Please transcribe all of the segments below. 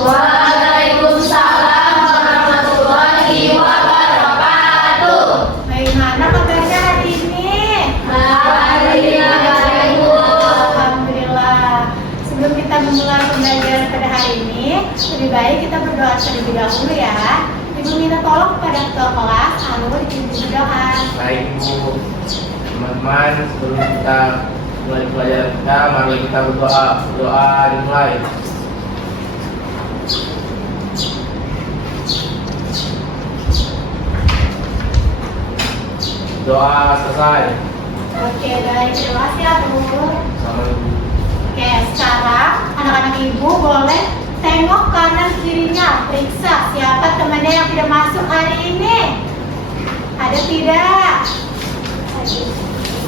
Waalaikumsalam warahmatullahi wabarakatuh. Bagaimana kabarnya hari ini? Alhamdulillah baik, Bu. Alhamdulillah. Sebelum kita memulai pembelajaran pada hari ini, lebih baik kita berdoa terlebih dahulu ya. Ibu minta tolong kepada ketua kelas, lalu dipimpin berdoa. Baik Bu, teman-teman, sebelum kita mulai pelajaran kita, mari kita berdoa. Doa dimulai. Doa selesai. Oke, baik. Terima kasih ya, Bu. Sama Ibu. Oke, sekarang anak-anak ibu boleh tengok kanan kirinya, periksa siapa temannya yang tidak masuk hari ini. Ada tidak?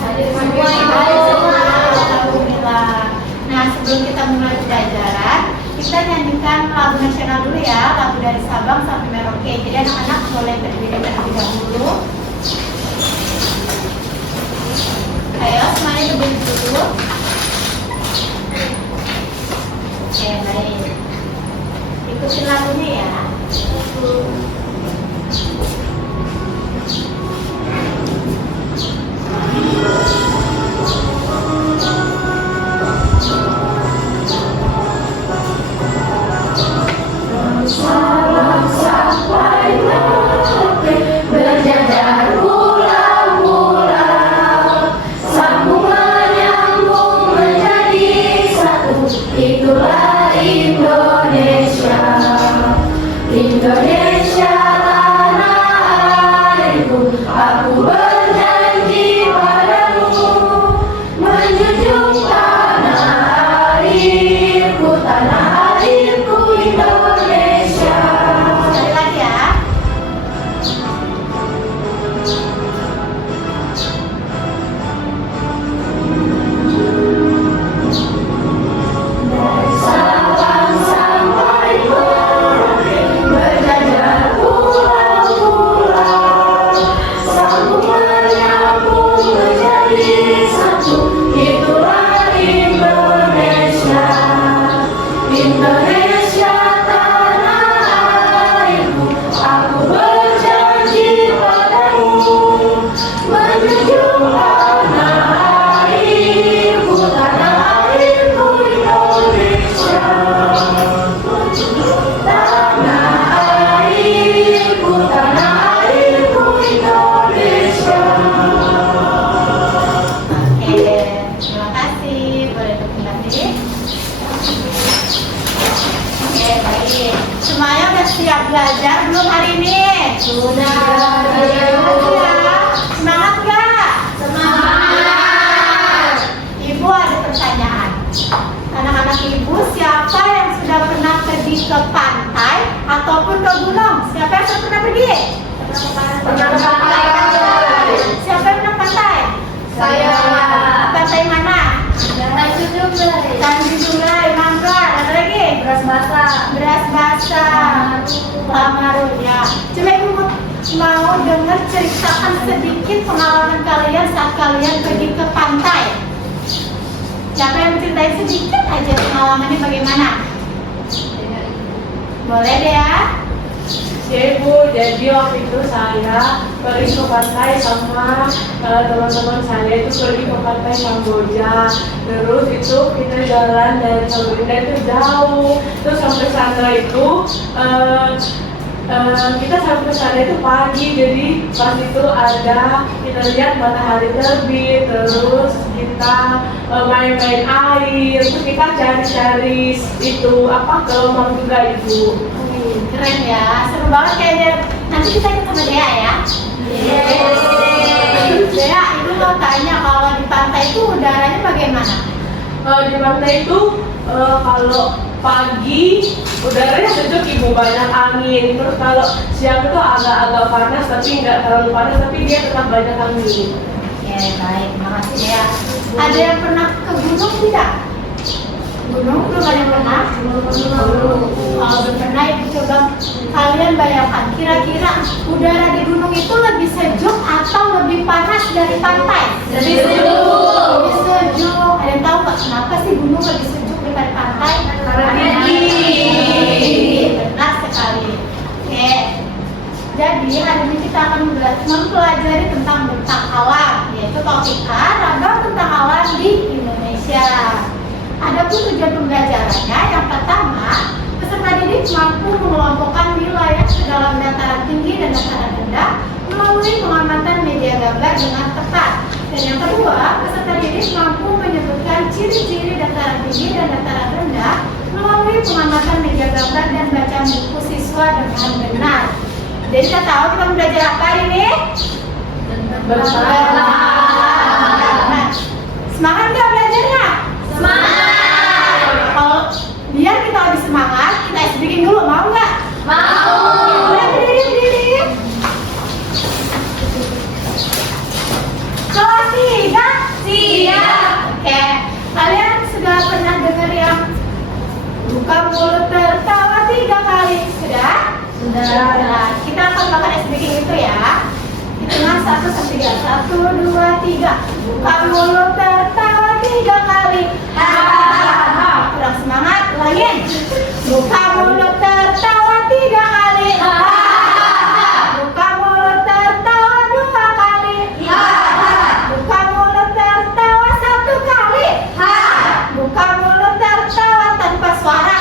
Hadir semua, Ibu. Alhamdulillah. Nah, sebelum kita mulai pelajaran, kita nyanyikan lagu nasional dulu ya, lagu dari Sabang sampai Merauke. Jadi anak-anak boleh berdiri terlebih dahulu. Ayo, semuanya berdiri dulu. Oke, baik. Ikutin lagunya ya. Salam sampai Merauke, berjajar pulau-pulau, sambung menyambung menjadi satu, itulah Indonesia. Indonesia tanah airku, aku berjanji padamu, menjunjung tanah airku, Indonesia. Sekali lagi ya. Sabang sampai Merauke, berjajar pulau-pulau, sambung menyambung menjadi satu, itulah Indonesia. Indonesia tanah airku, aku berjanji padamu, menjunjung tanah airku, Indonesia. Tanah airku, Indonesia. Oke, terima kasih. Boleh kembali. Oke, baik. Semuanya udah siap belajar belum hari ini? Sudah. Semangat gak? Semangat. Ibu ada pertanyaan. Anak-anak ibu, siapa yang sudah pernah pergi ke pantai ataupun ke gunung? Siapa yang sudah pernah pergi? Pernah ke pantai. Siapa yang pernah pantai? Saya. Pantai mana? Tanjung Jumlai. Tanjung Jumlai, Mangga, ada lagi? Beras basah. Beras basah, Lamaru ya. Coba ibu mau dengar ceritakan sedikit pengalaman kalian saat kalian pergi ke pantai. Siapa yang ceritain sedikit aja pengalamannya bagaimana? Boleh deh ya. Ya Ibu, jadi waktu itu saya pergi ke pantai sama teman-teman saya itu pergi ke pantai Kamboja. Terus itu kita jalan dari Samarinda itu jauh. Terus sampai sana itu kita sampai sana itu pagi. Jadi pas itu kita lihat matahari terbit. Terus kita main-main air. Terus kita cari-cari itu gelombang juga Ibu. Keren ya, seru banget kayaknya. Nanti kita ikut sama Dea ya. Dea, ibu mau tanya kalau di pantai itu udaranya bagaimana? Di pantai itu kalau pagi udaranya sejuk Ibu, banyak angin. Terus kalau siang itu agak-agak panas tapi nggak terlalu panas, tapi dia tetap banyak angin. Ya baik, makasih Dea. Ada yang pernah ke gunung tidak? Gunung belum ada yang pernah? Kalau belum pernah, ibu coba kalian bayangkan kira-kira udara di gunung itu lebih sejuk atau lebih panas dari pantai? Lebih sejuk. Lebih sejuk. Ada yang tahu nggak kenapa sih gunung lebih sejuk daripada pantai? Karena tinggi. Jadi hari ini kita akan mempelajari tentang bentang alam, yaitu topik ragam bentang alam di Indonesia. Adapun tujuan pembelajarannya, yang pertama, peserta didik mampu mengelompokkan wilayah ke dalam dataran tinggi dan dataran rendah melalui pengamatan media gambar dengan tepat. Dan yang kedua, peserta didik mampu menyebutkan ciri-ciri dataran tinggi dan dataran rendah melalui pengamatan media gambar dan bacaan buku siswa dengan benar. Jadi kita tahu kita belajar apa ini? Bersama. Semangat nggak belajarnya? Semangat. Kalau biar kita lebih semangat, kita speaking dulu, mau nggak? Mau. Udah berdiri. Kelas 3? Siap. Oke, kalian sudah pernah dengar yang buka mulut tertawa 3 kali? Sudah? Nah, kita akan makan speaking itu ya. Hitungan 1 sampai 3. 1, 2, 3. Buka mulut tertawa 3 kali. Hahaha. Kurang semangat, ulangin. Buka mulut tertawa 3 kali. Hahaha. Buka mulut tertawa 2 kali. Hahaha. Buka mulut tertawa 1 kali. Hahaha. Buka mulut tertawa tanpa suara.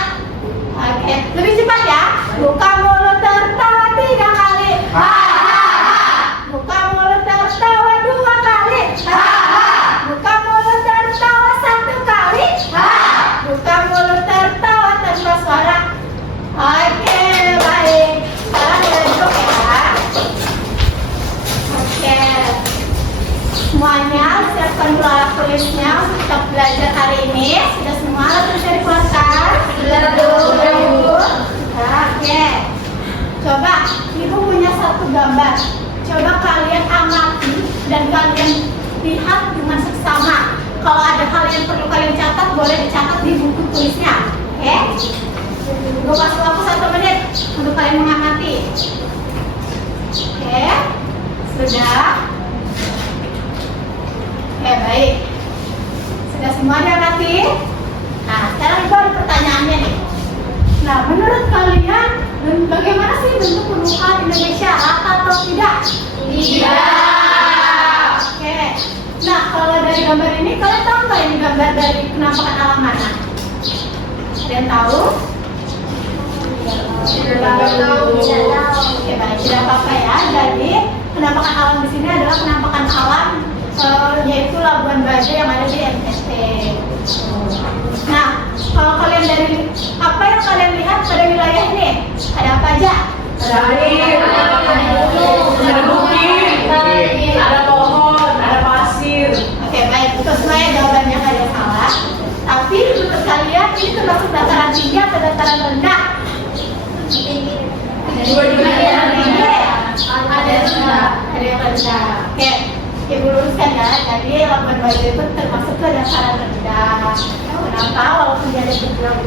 Oke, lebih cepat ya. Buka mulut tertawa 3 kali. Hahaha. Buka mulut tertawa 2 kali. Hahaha. Buka mulut tertawa 1 kali. Hahaha. Buka mulut tertawa tanpa suara. Oke, baik. Sekarang kita duduk ya. Oke. Semuanya siapkan dulu alat tulisnya untuk kita belajar hari ini. Sudah semua alat tulisnya dikeluarkan? Sudah, Bu. Oke. Coba, Ibu punya 1 gambar. Coba kalian amati dan kalian lihat dengan seksama. Kalau ada hal yang perlu kalian catat, boleh dicatat di buku tulisnya. Oke? Gue kasih waktu 1 menit untuk kalian mengamati. Oke? Sudah? Oke, baik. Sudah semua diamati? Nah, sekarang Ibu ada pertanyaannya nih. Nah, menurut kalian, bagaimana sih bentuk permukaan Indonesia? Rata atau tidak? Tidak. Oke. Nah, kalau dari gambar ini, kalian tahu nggak ini gambar dari penampakan alam mana? Ada yang tahu? Tidak tahu. Oke, baik. Tidak apa-apa ya. Jadi, penampakan alam di sini adalah penampakan alam yaitu Labuan Bajo yang ada di NTT. Nah, kalau kalian dari apa yang kalian lihat pada wilayah ini? Ada apa aja? Ada air, ada bukit, ada pohon, ada pasir. Oke, baik. Itu semuanya jawabannya nggak ada salah. Tapi menurut kalian ini termasuk dataran tinggi atau dataran rendah? Dua-duanya. Ada yang tinggi, ada yang rendah. Ada yang rendah. Oke. Ibu luruskan ya, jadi Labuan Bajo itu termasuk ke dataran rendah. Kenapa? Walaupun dia ada di pulau.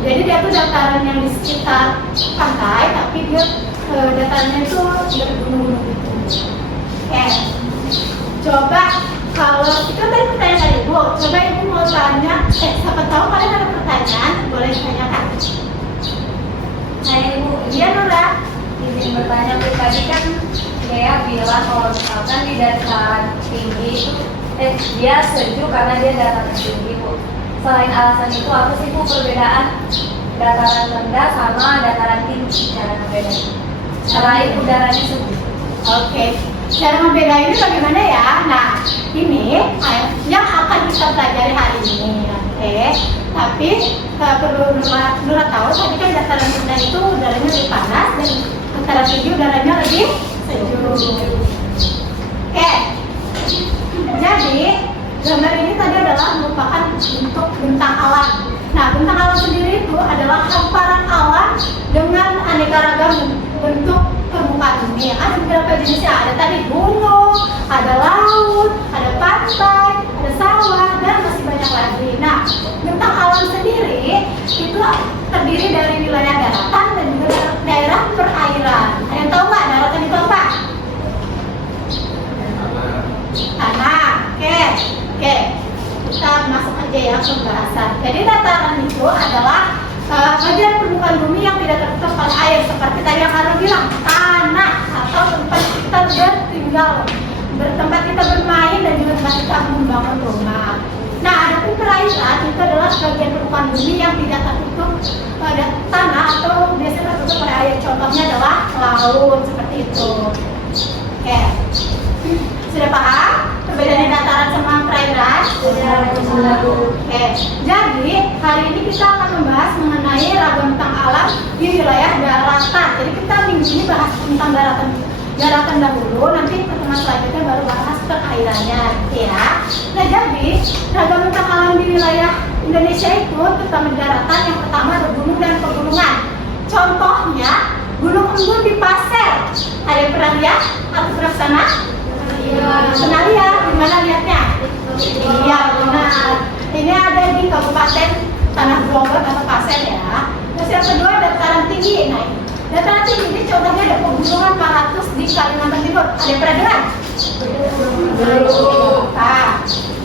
Jadi dia tuh dataran yang di sekitar pantai, tapi dia datarannya itu di gunung-gunung gitu. Oke. Coba kalau itu tadi pertanyaan dari Ibu, coba Ibu mau tanya, siapa tahu kalian ada pertanyaan, boleh ditanyakan. Saya Ibu. Iya Nura. Izin bertanya, Bu. Tadi kan Dea bilang kalau misalkan di dataran tinggi itu dia sejuk karena dia dataran tinggi, Bu. Selain alasan itu, apa sih Bu perbedaan dataran rendah sama dataran tinggi? Cara membedain selain udaranya sejuk. Oke, cara membedainnya bagaimana ya? Nah, ini yang akan kita pelajari hari ini. Oke, tapi perlu Nura tahu, tadi kan dataran rendah itu udaranya lebih panas dan dataran tinggi udaranya lebih sejuk. Oke, jadi gambar ini tadi adalah merupakan bentuk bentang alam. Nah, bentang alam sendiri itu adalah hamparan alam dengan aneka ragam bentuk permukaan bumi. Ada beberapa jenisnya, ada tadi gunung, ada laut, ada pantai, ada sawah, dan masih banyak lagi. Nah, bentang alam sendiri itu terdiri dari wilayah daratan dan juga daerah perairan. Ada yang tahu nggak daratan itu apa? Tanah. Oke. Kita masuk aja ya ke pembahasan. Jadi dataran itu adalah bagian permukaan bumi yang tidak tertutup oleh air, seperti tadi yang Karlo bilang, tanah atau tempat kita bertinggal, tempat kita bermain dan juga tempat kita membangun rumah. Nah, adapun perairan itu adalah bagian permukaan bumi yang tidak tertutup pada tanah atau biasanya tertutup oleh air. Contohnya adalah laut seperti itu. Oke, sudah paham perbedaannya dataran sama perairan? Oke, jadi hari ini kita akan membahas mengenai ragam bentang alam di wilayah daratan. Jadi kita minggu ini bahas tentang daratan dahulu, nanti pertemuan selanjutnya baru bahas perairannya, ya. Nah, jadi ragam bentang alam di wilayah Indonesia itu terutama di daratan, yang pertama ada gunung dan pegunungan. Contohnya Gunung Embun di Pasir. Ada yang pernah lihat? Atau pernah sana? Pernah lihat? Di mana lihatnya? Iya, benar. Ini ada di Kabupaten Tanah Grogol atau Pasir, ya. Terus yang kedua dataran tinggi. Nah, dataran tinggi ini contohnya ada pegunungan 400 di Kalimantan Timur. Ada yang pernah dengar? Nah,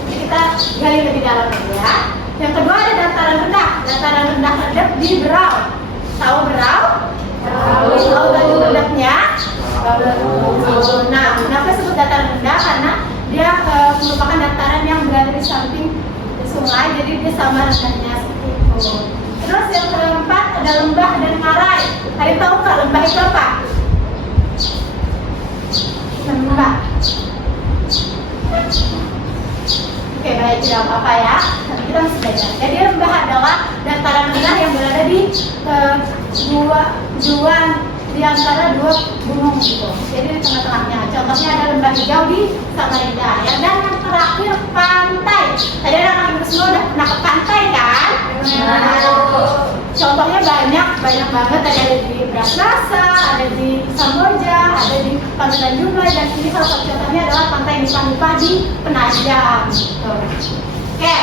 ini kita gali lebih dalam dulu, ya. Yang kedua ada dataran rendah. Dataran rendah terdekat di Berau. Tahu Berau? Tahu Tanjung Redapnya? Nah, kenapa disebut dataran rendah? Karena dia merupakan dataran yang berada di samping sungai, jadi dia sama rendahnya seperti itu. Terus yang keempat ada lembah dan ngarai. Kalian tahu nggak lembah itu apa? Lembah. Oke, baik, tidak apa-apa ya. Nanti kita masih belajar. Jadi lembah adalah dataran rendah yang berada di di antara dua gunung gitu. Jadi di tengah-tengahnya. Contohnya ada lembah hijau di Samarinda. Dan yang terakhir pantai. Tadi anak ibu semua udah pernah ke pantai kan? Contohnya banyak banget. Ada di Brasrasa, ada di Samboja, ada di Pantai Tanjung, dan ini salah satu contohnya adalah pantai Nipa di Penajam. Gitu. Oke,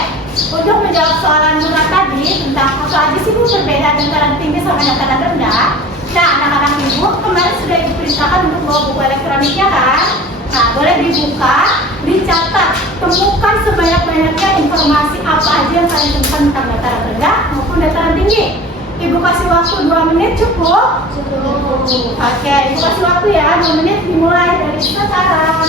untuk menjawab soalan Nura tadi tentang apa aja sih Bu perbedaan dataran tinggi sama dataran rendah. Nah, anak-anak ibu kemarin sudah diperintahkan untuk bawa buku elektroniknya kan? Nah, boleh dibuka, dicatat, temukan sebanyak-banyaknya informasi apa aja yang kalian temukan tentang dataran rendah maupun dataran tinggi. Ibu kasih waktu 2 menit cukup? Cukup. Oke, ibu kasih waktu ya 2 menit dimulai dari sekarang.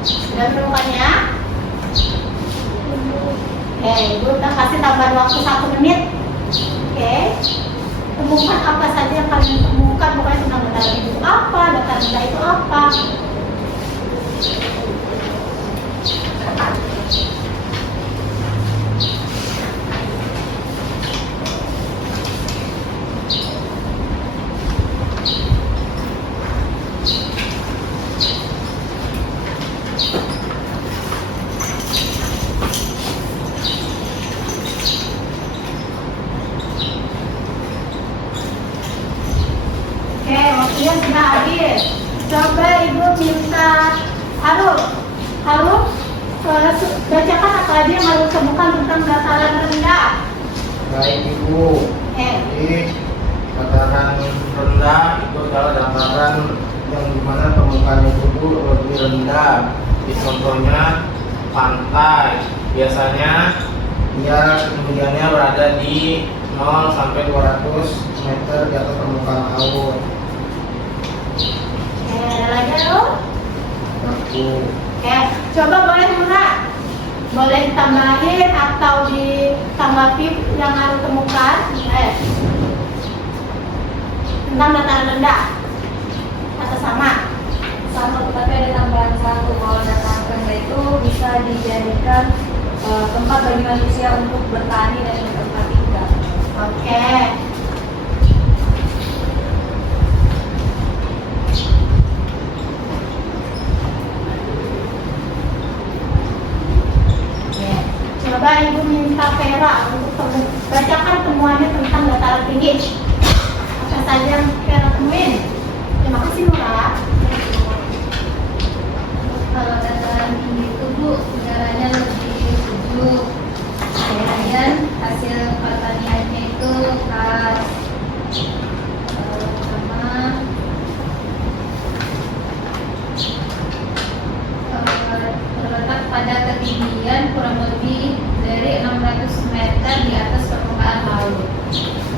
Sudah menemukannya? Oke, Ibu kita kasih tambahan waktu 1 menit. Oke, temukan apa saja yang kalian temukan, pokoknya tentang dataran itu apa, dataran rendah itu apa. Waktunya sudah habis. Coba Ibu minta Harum bacakan apa aja yang harus temukan tentang dataran rendah. Baik Ibu. Jadi dataran rendah itu adalah dataran yang dimana permukaan itu lebih rendah. Di contohnya pantai. Biasanya dia ketinggiannya berada di 0 sampai 200 meter di atas permukaan laut. lagi lo? Aku. Oke, coba boleh Muna, boleh ditambahin atau ditanggapi yang harus temukan tentang dataran rendah atau sama? Sama, tapi ada tambahan satu. Kalau dataran rendah itu bisa dijadikan tempat bagi manusia untuk bertani dan bertempat tinggal. Oke. Coba Ibu minta Vera untuk bacakan temuannya tentang dataran tinggi. Apa saja yang Vera temuin? Terima kasih Nura. Kalau dataran tinggi itu Bu, udaranya lebih sejuk, kemudian hasil pertaniannya itu khas, sama terletak pada ketinggian kurang lebih dari 600 meter di atas permukaan laut.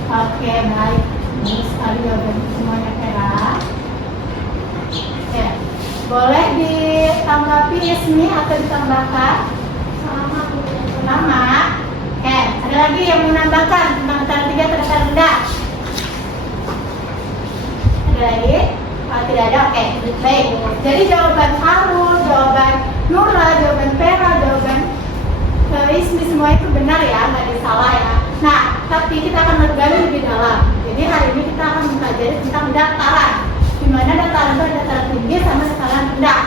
Oke, baik. Bagus sekali jawaban semuanya Vera. Oke. Boleh ditanggapi Ismi atau ditambahkan? Sama. Oke, ada lagi yang menambahkan tentang dataran tinggi atau dataran rendah? Ada lagi? Oh, tidak ada. Oke, baik. Jadi jawaban Arul, jawaban Nura, jawaban Vera, jawaban Ismi semua itu benar ya, nggak ada salah ya. Nah, tapi kita akan menggali lebih dalam. Jadi hari ini kita akan mempelajari tentang dataran. Di mana dataran itu ada dataran tinggi sama dataran rendah.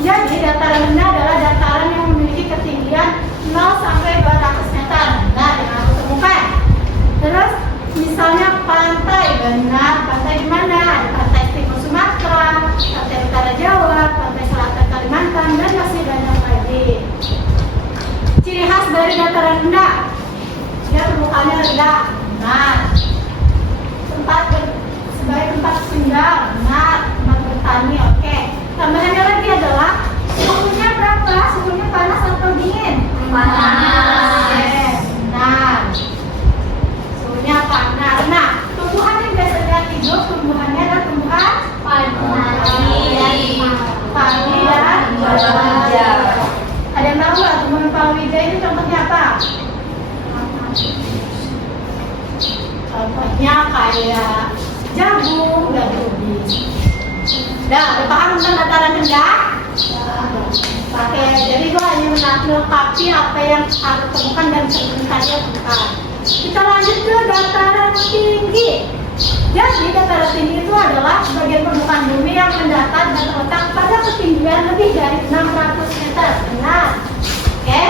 Jadi dataran rendah adalah dataran yang memiliki ketinggian 0 sampai 200 meter. Nah, yang aku temukan. Terus misalnya pantai, benar. Pantai di mana? Ada pantai timur Sumatera, pantai utara Jawa, pantai selatan Kalimantan, dan masih banyak lagi. Ciri khas dari dataran rendah, dia permukaannya rendah, benar. Sebagai tempat tinggal, benar. Tempat bertani, oke. Tambahannya lagi adalah suhunya berapa? Suhunya panas atau dingin? Panas. Oke, benar. Suhunya panas. Nah, tumbuhan yang biasanya hidup, tumbuhannya adalah tumbuhan padi dan palawija. Ada yang tahu nggak tumbuhan palawija itu contohnya apa? Contohnya kayak jagung dan ubi. Udah paham tentang dataran rendah? Oke, jadi gua hanya melengkapi apa yang aku temukan dan sebelum saya temukan. Kita lanjut ke dataran tinggi. Jadi dataran tinggi itu adalah bagian permukaan bumi yang mendatar dan terletak pada ketinggian lebih dari 600 meter. Benar. Oke.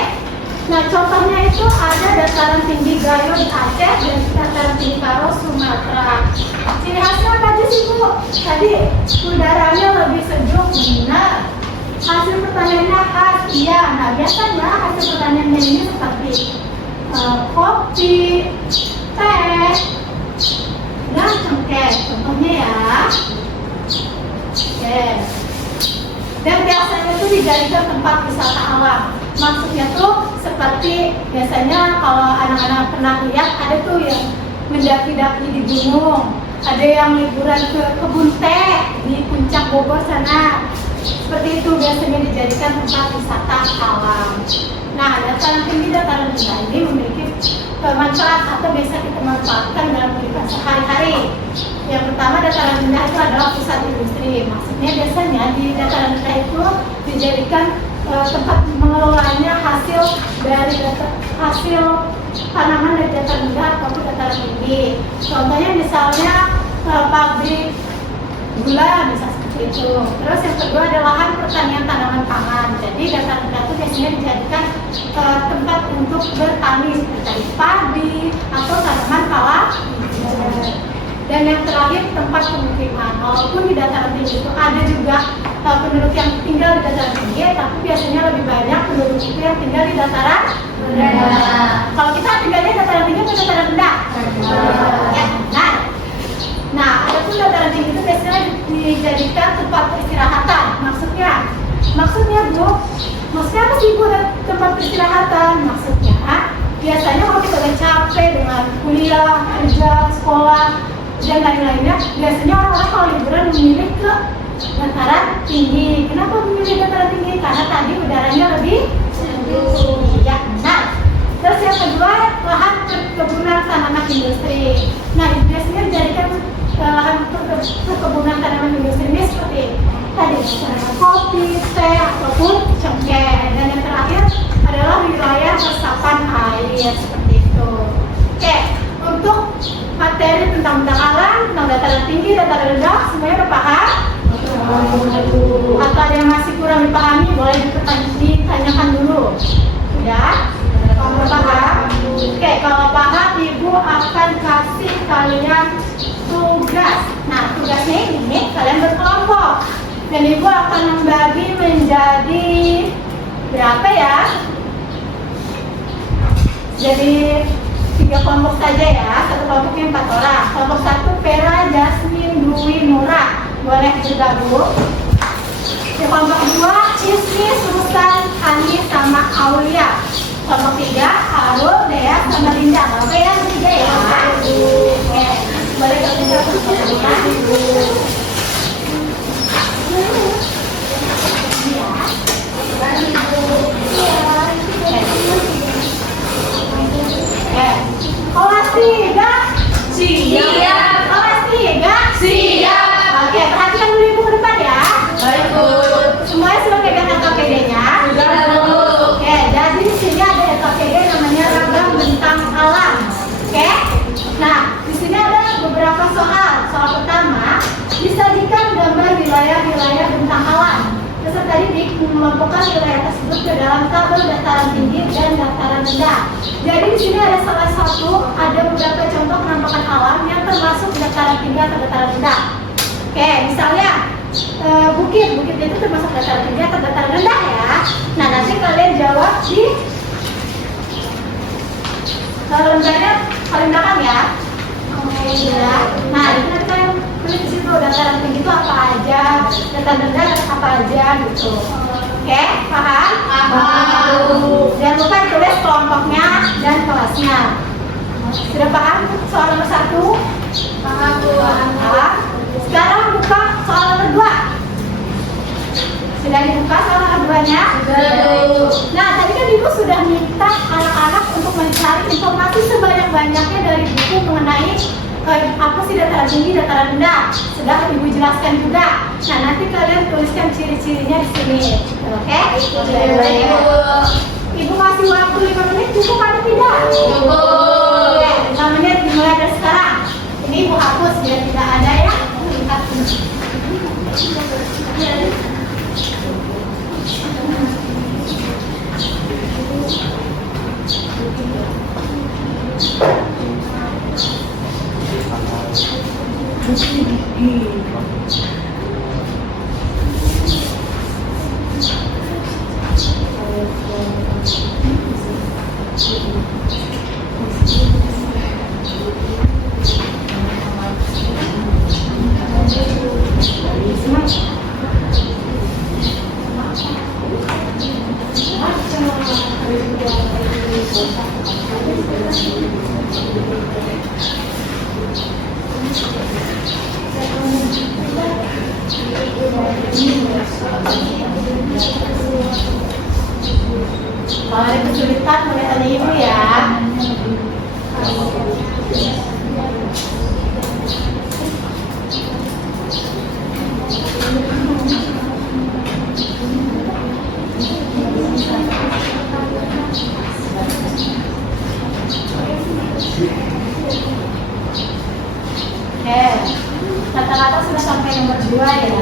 Nah, contohnya itu ada dataran tinggi Gayo di Aceh dan dataran tinggi Karo Sumatera. Ciri khasnya apa aja sih Bu? Tadi udaranya lebih sejuk, benar. Hasil pertaniannya khas, iya. Nah, biasanya hasil pertaniannya ini seperti kopi, teh, dan cengkeh. Contohnya ya. Oke. Dan biasanya itu dijadikan tempat wisata alam. Maksudnya tuh seperti biasanya kalau anak-anak pernah lihat ada tuh yang mendaki-daki di gunung, ada yang liburan ke kebun teh di puncak Bogor sana. Seperti itu biasanya dijadikan tempat wisata alam. Nah, dataran tinggi, dataran rendah ini memiliki manfaat atau bisa kita manfaatkan dalam kehidupan sehari-hari. Yang pertama, dataran rendah itu adalah pusat industri. Maksudnya biasanya di dataran rendah itu dijadikan tempat mengelolanya hasil dari hasil tanaman dari dataran rendah ataupun dataran tinggi. Contohnya misalnya pabrik gula bisa seperti itu. Terus yang kedua adalah lahan pertanian tanaman pangan. Jadi dataran rendah itu biasanya dijadikan tempat untuk bertani seperti padi atau tanaman pala. Dan yang terakhir tempat pemukiman. Walaupun di dataran tinggi itu ada juga penduduk yang tinggal di dataran tinggi, tapi biasanya lebih banyak penduduk itu yang tinggal di dataran rendah. Kalau kita tinggalnya di dataran tinggi atau dataran rendah? Ya, benar. Nah, adapun dataran tinggi itu biasanya dijadikan tempat peristirahatan. Maksudnya Bu, maksudnya apa sih Bu tempat peristirahatan? Maksudnya biasanya kalau kita udah capek dengan kuliah, kerja, sekolah dan lain-lainnya, biasanya orang-orang kalau liburan memilih ke dataran tinggi. Kenapa memilih dataran tinggi? Karena tadi udaranya lebih sejuk. Ya, benar. Terus yang kedua, lahan perkebunan tanaman industri. Nah, biasanya dijadikan lahan perkebunan tanaman industri ini seperti tadi, tanaman kopi, teh, ataupun cengkeh. Dan yang terakhir adalah wilayah resapan air seperti itu. Oke, untuk materi tentang bentang alam, tentang dataran tinggi, dataran rendah, semuanya udah paham? Atau ada yang masih kurang dipahami, boleh ditanyakan dulu. Ya? Kalau paham? Oke, kalau paham, Ibu akan kasih kalian tugas. Nah, tugasnya ini kalian berkelompok. Dan Ibu akan membagi menjadi berapa ya? Jadi 3 kelompok saja ya, satu kelompoknya 4 orang. Kelompok 1 Vera, Jasmine, Dwi, Nura. Boleh bergabung. Di kelompok 2 Cismi, Susan, Hani, sama Aulia. Kelompok 3 Arul, Dea, sama Linda. Oke ya, 3 ya. Oke, boleh bergabung kelompoknya. Kelas 3 siap. Kelas 3 siap. Oke, perhatikan dulu Ibu ke depan ya. Baik, Bu. Semuanya sudah pegang LKPD-nya? Sudah, Bu. Oke, jadi di sini ada LKPD namanya ragam bentang alam. Oke. Nah, di sini ada beberapa soal. Soal pertama, disajikan gambar wilayah-wilayah bentang alam. Peserta didik mengelompokkan wilayah tersebut ke dalam tabel dataran tinggi dan dataran rendah. Jadi di sini ada salah satu, ada beberapa contoh penampakan alam yang termasuk dataran tinggi atau dataran rendah. Oke, misalnya bukit itu termasuk dataran tinggi atau dataran rendah ya. Nah, nanti kalian jawab di rendahnya paling belakang ya. Oke, ya. Nah, itu nanti kalian tulis di situ dataran tinggi itu apa aja, dataran rendah apa aja gitu. Oke, paham? Paham. Jangan lupa tulis kelompoknya dan kelasnya. Sudah paham soal nomor 1? Paham, Bu. Paham. Sekarang buka soal nomor 2. Sudah dibuka soal nomor 2-nya? Sudah. Nah, tadi kan Ibu sudah minta anak-anak untuk mencari informasi sebanyak-banyaknya dari buku mengenai apa sih dataran tinggi, dataran rendah. Sudah Ibu jelaskan juga. Nah, nanti kalian tuliskan ciri-cirinya di sini. Oke? Ibu kasih waktu 5 menit, cukup atau tidak? Cukup. Oke, 5 menit dimulai dari sekarang. Ini Ibu hapus biar tidak ada ya. Kalau ada kesulitan boleh tanya Ibu ya. Oke, kata-kata sudah sampai nomor 2 ya.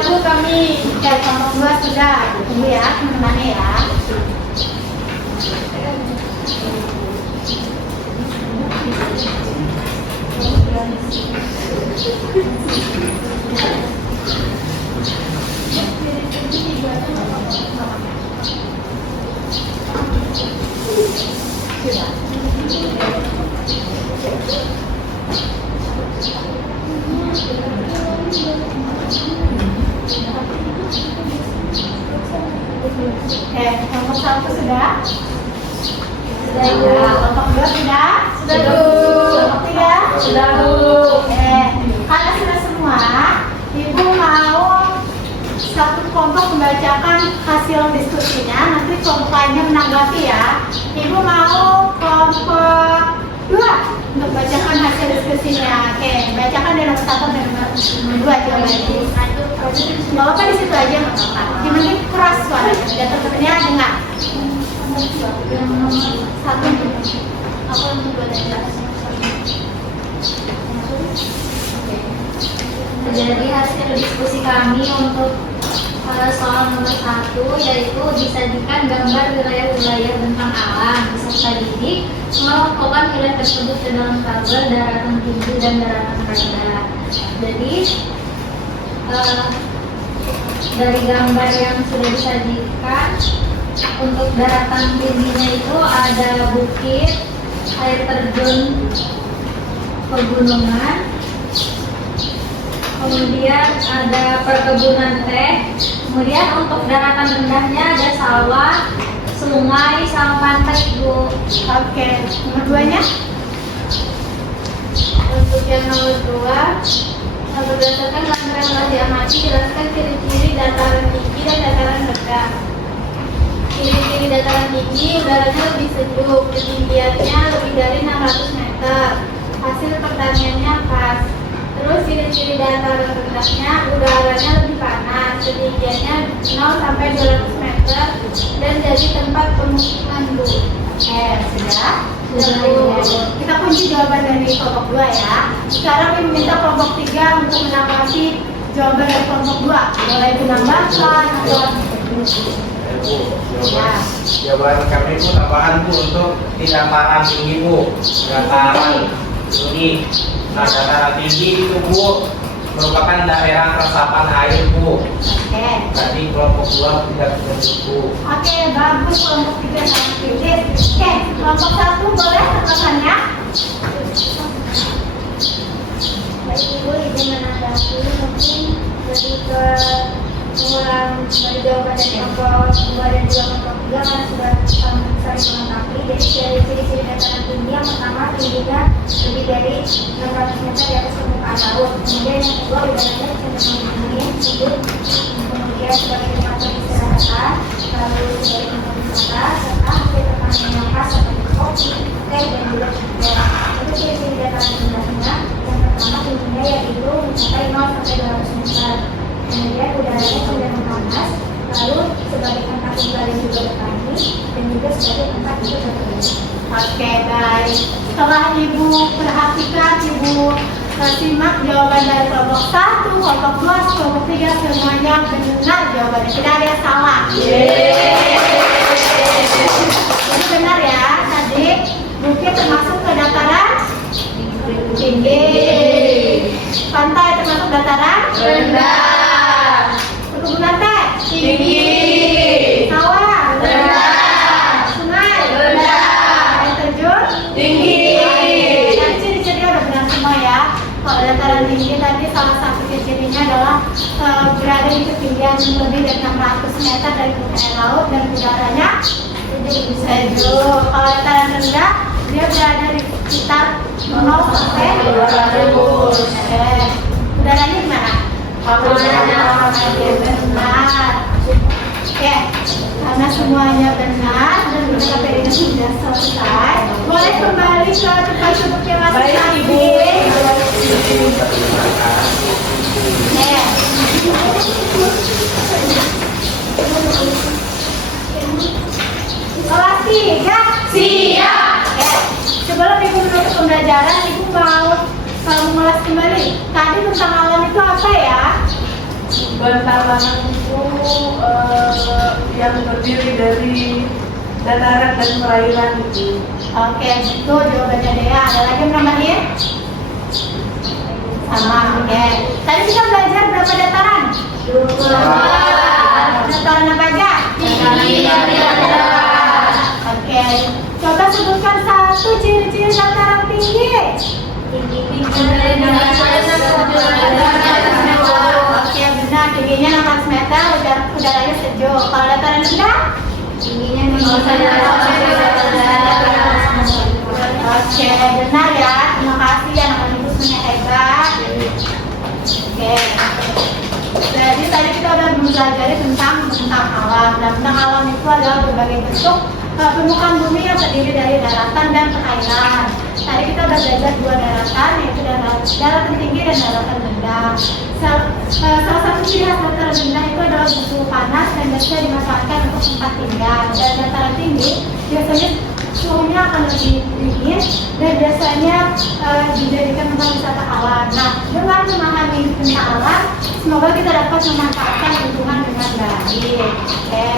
Bu, kami kelompok 2 sudah. Tunggu ya teman-teman ya. Kelompok 1 sudah? Sudah Bu. Kelompok 2 sudah? Sudah, Bu. Kelompok 3? Sudah Bu. Kalau sudah semua, Ibu mau satu kelompok membacakan hasil diskusinya, nanti kelompok lainnya menanggapi ya. Ibu mau kelompok 2 untuk bacakan hasil diskusinya. Oke, bacakan dari nomor 1 dan nomor 2 jawabannya. Nggak apa di situ aja nggak apa-apa. Yang penting keras suaranya, biar teman-temannya dengar. Yang nomor 1 aku yang buat aja. Jadi hasil diskusi kami untuk soal nomor 1 yaitu disajikan gambar wilayah-wilayah bentang alam beserta didik, mengelompokkan wilayah tersebut ke dalam tabel daratan tinggi dan daratan rendah. Jadi dari gambar yang sudah disajikan, untuk daratan tingginya itu ada bukit, air terjun, pegunungan, kemudian ada perkebunan teh, kemudian untuk daratan rendahnya ada sawah, sungai, sama pantai Bu. Oke, nomor 2-nya? Untuk yang nomor 2, berdasarkan gambar yang telah diamati, jelaskan ciri-ciri dataran tinggi dan dataran rendah. Ciri-ciri dataran tinggi, udaranya lebih sejuk, ketinggiannya lebih dari 600 meter, hasil pertaniannya pas. Terus ciri-ciri dataran rendahnya, udaranya lebih panas, ketinggiannya 0 sampai 200 meter, dan jadi tempat pemukiman Bu. Sudah? Sudah Bu. Kita kunci jawaban dari kelompok 2 ya. Sekarang Ibu minta kelompok 3 untuk menanggapi jawaban dari kelompok 2. Boleh menambahkan atau Jawaban kami Bu tambahan Bu untuk di dataran tinggi Bu. Dataran tinggi. Nah, dataran tinggi itu Bu merupakan daerah resapan air Bu. Oke. Tadi kelompok 2 tidak disebut Bu. Oke, bagus kelompok 3 sama Oke, kelompok 1 boleh tanggapannya? Baik Ibu, izin menanggapi mungkin lebih ke mengulang dari jawaban dari kelompok 2 dan juga kelompok 3 karena sudah saling melengkapi. Jadi dari ciri-ciri dataran tinggi yang pertama tingginya lebih dari 600 meter di atas permukaan laut. Kemudian yang kedua udaranya cenderung dingin, sejuk, kemudian sebagai tempat peristirahatan, lalu sebagai tempat wisata, serta hasil pertanian yang khas seperti kopi, teh, dan juga cukup. Itu ciri-ciri dataran rendahnya. Yang pertama tingginya yaitu mencapai 0 sampai 200 meter. Kemudian udaranya cenderung panas, lalu sebagai tempat tinggal dan juga bertani, dan juga sebagai tempat hidup bertelur. Oke, baik. Setelah Ibu perhatikan, Ibu simak jawaban dari kelompok 1, kelompok 2, kelompok 3, semuanya benar jawabannya. Tidak ada yang salah. Jadi benar ya, tadi bukit termasuk ke dataran tinggi. Pantai termasuk dataran Rendah. Perkebunan teh Tinggi. Sawah Rendah. Sungai Rendah. Air terjun Tinggi. Dan ciri-cirinya udah benar semua ya. Kalau dataran tinggi tadi salah satu ciri-cirinya adalah berada di ketinggian lebih dari 600 meter dari permukaan laut dan udaranya sejuk. Kalau dataran rendah dia berada di sekitar 0 sampai 200. Udaranya gimana? Benar. Oke, karena semuanya benar dan beberapa ini sudah selesai, boleh kembali ke tempat duduknya masing-masing. Kelas 3 siap. Oke, sebelum Ibu menutup pembelajaran, Ibu mau mengulas kembali. Tadi tentang alam itu apa ya? Bantalan itu yang terdiri dari dataran dan perairan itu. Oke, itu jawabannya Dea. Ada lagi yang nambahin? Sama, oke. Tadi kita belajar berapa dataran? Dataran apa aja? Oke, coba sebutkan satu ciri-ciri dataran tinggi. Oke, benar. Tingginya 600 meter, udaranya sejuk. Kalau dataran rendah? Tingginya Oke, benar ya. Terima kasih ya, anak-anak ibu semuanya hebat. Oke. Jadi tadi kita udah mempelajari tentang alam. Dan tentang alam itu adalah berbagai bentuk permukaan bumi yang terdiri dari daratan dan perairan. Tadi kita udah belajar dua daratan, yaitu daratan tinggi dan daratan rendah. Salah satu ciri khas dataran rendah itu adalah suhu panas dan biasanya dimanfaatkan untuk tempat tinggal. Dan dataran tinggi biasanya suhunya akan lebih dingin dan biasanya dijadikan tempat wisata alam. Nah, dengan memahami tentang alam, semoga kita dapat memanfaatkan lingkungan dengan baik. Oke.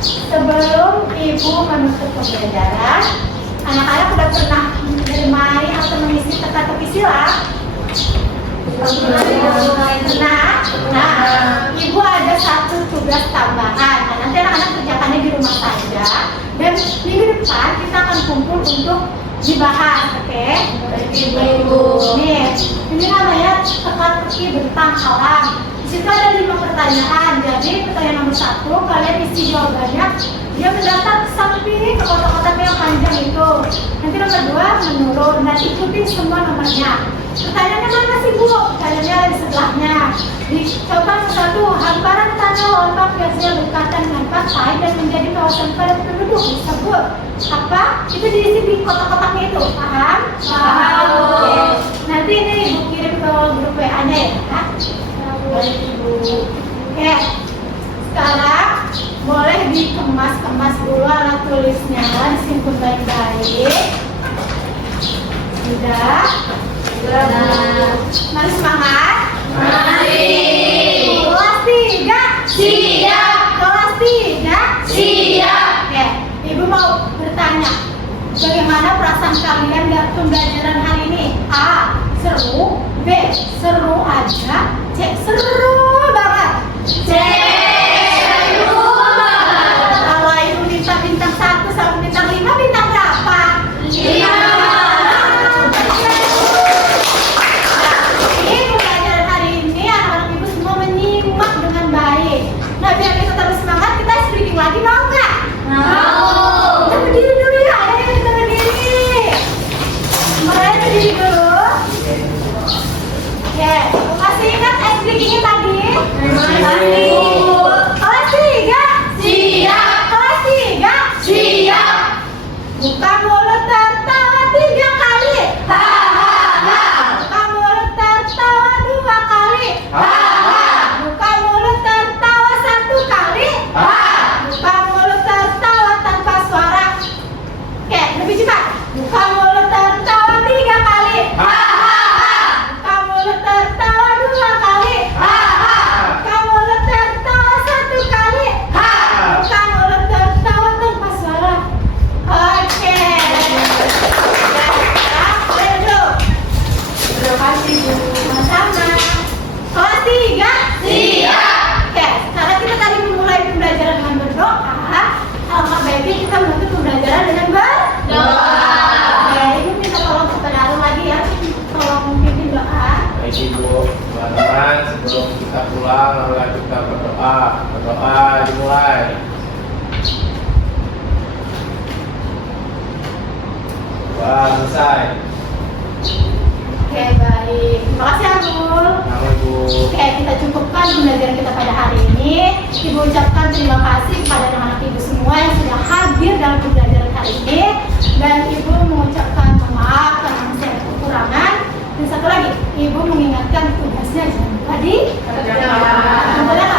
Sebelum ibu menutup pembelajaran, anak-anak sudah pernah bermain atau mengisi teka-teki silang? Nah, ibu ada satu tugas tambahan. Nah, nanti anak-anak kerjakannya di rumah saja. Dan minggu depan kita akan kumpul untuk dibahas, oke? Ibu. Nih, ini namanya teka-teki bentang alam. Di situ ada 5 pertanyaan. Jadi pertanyaan nomor 1, kalian isi jawabannya. Dia mendatar ke samping ke kotak-kotak yang panjang itu. Nanti nomor 2 menurun dan ikutin semua nomornya. Pertanyaannya mana sih Bu? Pertanyaannya ada di sebelahnya. Dicoba satu, hamparan tanah ombak biasanya berdekatan dengan pantai dan menjadi kawasan padat penduduk. Disebut apa? Itu diisi di kotak-kotaknya itu. Paham? Paham. Oke. Nanti ini Ibu kirim ke grup WA-nya ya. Baik Ibu. Oke. Sekarang boleh dikemas-kemas dulu alat tulisnya, disimpan baik-baik. Sudah? Mari semangat. Mari. Kelas 3. Siap. Kelas 3. Siap. Oke, Ibu mau bertanya, bagaimana perasaan kalian dari pembelajaran hari ini? A. Seru. B. Seru aja. C. Seru banget. C. Seru banget. Kalau Ibu minta bintang 1 sampai bintang 5, bintang berapa? 5. Lagi mau nggak? Mau. Kita berdiri dulu ya, ayo kita berdiri. Mulai berdiri dulu. Oke, masih ingat explication tadi? Masih. Kelas 3. Siap. Kelas 3. Siap. Buka mulut tertawa 3 kali. Ha ha ha. Buka mulut tertawa 2 kali. Ha ha. Buka mulut tertawa 1 kali. Ha. Buka mulut tertawa tanpa suara. Oke, lebih cepat. Buka mulut tertawa 3 kali. Ha ha ha. Buka mulut tertawa 2 kali. Ha ha. Buka mulut tertawa 1 kali. Ha. Buka mulut tertawa tanpa suara. Oke. Sekarang boleh duduk. Terima kasih Bu. Sama-sama. Kelas 3. Siap. Oke, karena kita tadi memulai pembelajaran dengan berdoa, alangkah baiknya kita menutup pembelajaran dengan berdoa. Oke, Ibu minta tolong kepada Arum lagi ya, tolong pimpin doa. Baik Ibu, teman-teman, sebelum kita pulang, marilah kita berdoa. Berdoa dimulai. Wah, selesai. Oke, baik. Terima kasih Arul. Nama Ibu. Oke, kita cukupkan pembelajaran kita pada hari ini. Ibu ucapkan terima kasih kepada anak-anak Ibu semua yang sudah hadir dalam pembelajaran hari ini. Dan Ibu mengucapkan maaf karena masih ada kekurangan. Dan satu lagi, Ibu mengingatkan tugasnya jangan lupa dikerjakan.